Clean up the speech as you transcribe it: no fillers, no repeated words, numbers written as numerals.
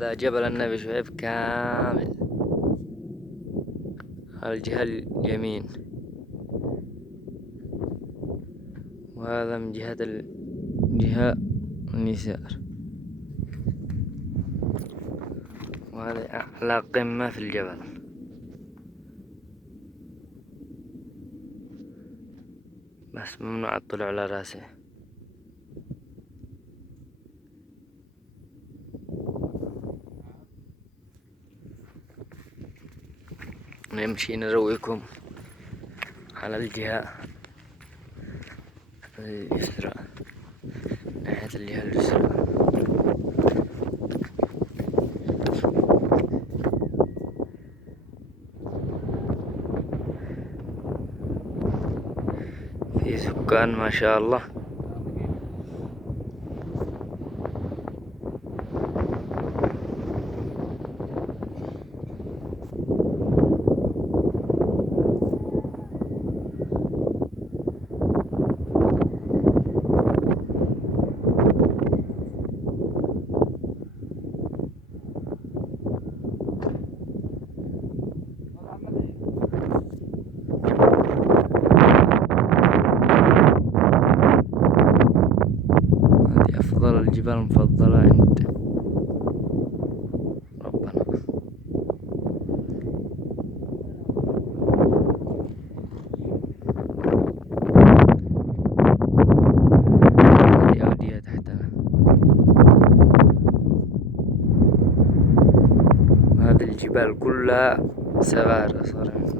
هذا جبل النبي شعيب كامل على الجهة اليمين، وهذا من جهة الجهة اليسار، وهذا أعلى قمة في الجبل. بس ممنوع الطلوع على راسه. نمشي نرويكم على الجهة اليسرى، ناحية الجهة اليسرى. في سكان ما شاء الله. هذه أفضل الجبال المفضلة عند ربنا. هذه أودية تحتنا، وهذه الجبال كلها صغار.